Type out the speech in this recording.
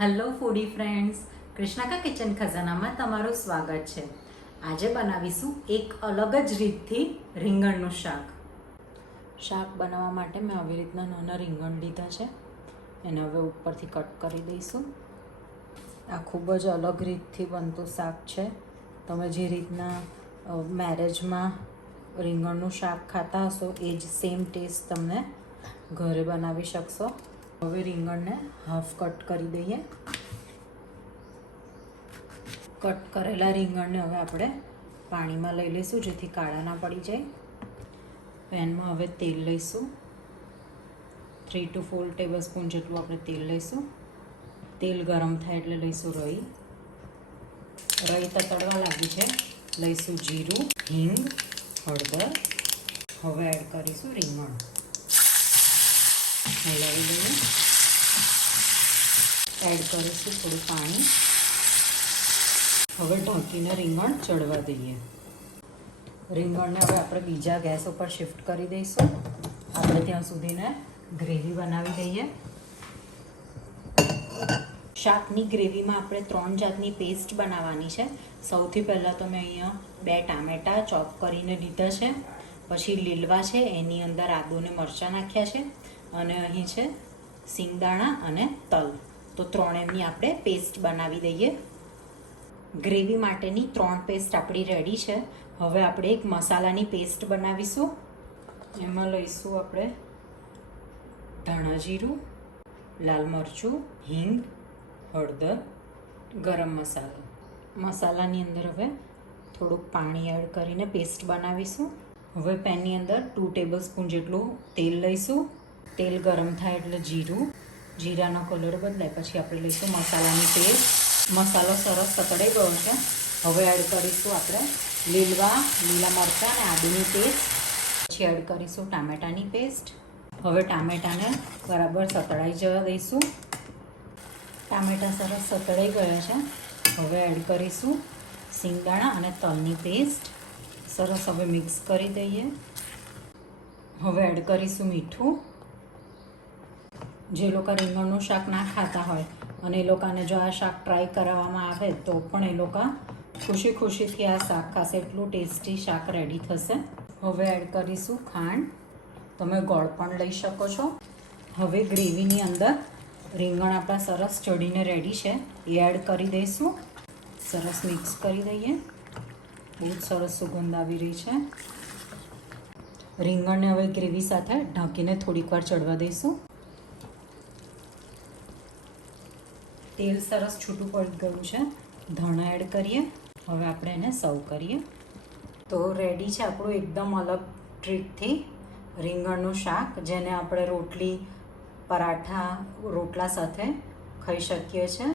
Hello ફૂડી friends, કૃષ્ણાકા kitchen ખજાનામાં તમારું સ્વાગત છે. આજે બનાવીશું એક અલગ જ રીતથી રીંગણનું શાક. શાક બનાવવા માટે મેં આવી રીતના નાના રીંગણ લીધા છે. એને હવે ઉપરથી કટ કરી દઈશું. આ ખૂબ જ અલગ રીતથી બનતું શાક છે. તમે જે રીતના મેરેજમાં રીંગણનું શાક ખાતા હશો એ જ સેમ ટેસ્ટ તમને ઘરે બનાવી શકશો. હવે રીંગણને હાફ કટ કરી દઈએ. કટ કરેલા રીંગણને હવે આપણે પાણીમાં લઈ લઈશું જેથી કાળા ના પડી જાય. પેનમાં હવે તેલ લઈશું. 3 to 4 ટેબલસ્પૂન જેટલું આપણે તેલ લઈશું. તેલ ગરમ થાય એટલે લઈશું રાઈ. રાઈ તતડવા લાગી છે, લઈશું જીરું, હિંગ, હળદર. હવે એડ કરીશું રીંગણ. હલાવી દઈએ. એડ કરીશું થોડું પાણી. હવે ઢાંકીને રીંગણ ચડવા દઈએ. રીંગણને હવે આપણે બીજા ગેસ ઉપર શિફ્ટ કરી દઈશું. આપણે ત્યાં સુધીને ગ્રેવી બનાવી દઈએ. શાકની ગ્રેવીમાં આપણે 3 જાતની પેસ્ટ બનાવવાની છે. સૌથી પહેલાં તો મેં અહીંયા 2 ટામેટાં ચોપ કરીને લીધા છે. પછી લીલવા છે, એની અંદર આદુ અને મરચાં નાખ્યા છે. અને અહીં છે સિંગદાણા અને તલ. તો 3 એમની આપણે પેસ્ટ બનાવી દઈએ. ગ્રેવી માટેની 3 પેસ્ટ આપણી રેડી છે. હવે આપણે એક મસાલાની પેસ્ટ બનાવીશું. એમાં લઈશું આપણે ધાણા જીરું, લાલ મરચું, હિંગ, હળદર, ગરમ મસાલો. મસાલાની અંદર હવે થોડુંક પાણી એડ કરીને પેસ્ટ બનાવીશું. હવે પેનની અંદર 2 ટેબલસ્પૂન જેટલું તેલ લઈશું. તેલ ગરમ થાય એટલે જીરું. જીરાનો કલર બદલાય પછી આપણે લઈશું મસાલાની પેસ્ટ. મસાલો સરસ સતળાઈ ગયો છે. હવે એડ કરીશું આપણે લીલા મરચાં અને આદુની પેસ્ટ. પછી એડ કરીશું ટામેટાની પેસ્ટ. હવે ટામેટાને બરાબર સતળાઈ જવા દઈશું. ટામેટા સરસ સતળાઈ ગયા છે. હવે એડ કરીશું સિંગદાણા અને તલની પેસ્ટ. સરસ હવે મિક્સ કરી દઈએ. હવે એડ કરીશું મીઠું. જે લોકો રીંગણનું શાક ના ખાતા હોય અને એ લોકોને જો આ શાક ટ્રાય કરાવવામાં આવે તો પણ એ લોકો ખુશીથી આ શાક ખાશે. એટલું ટેસ્ટી શાક રેડી થશે. હવે એડ કરીશું ખાંડ. તમે ગોળ પણ લઈ શકો છો. હવે ગ્રેવીની અંદર રીંગણ આપણા સરસ ચડીને રેડી છે એ એડ કરી દઈશું. સરસ મિક્સ કરી દઈએ. બહુ જ સરસ સુગંધ આવી રહી છે. રીંગણને હવે ગ્રેવી સાથે ઢાંકીને થોડીક વાર ચડવા દઈશું. તેલ સરસ છૂટું પડી ગયું છે. ધાણા એડ કરીએ. હવે આપણે એને સર્વ કરીએ. તો રેડી છે આપણું એકદમ અલગ ટ્રીકથી રીંગણનું શાક, જેને આપણે રોટલી, પરાઠા, રોટલા સાથે ખાઈ શકીએ છીએ.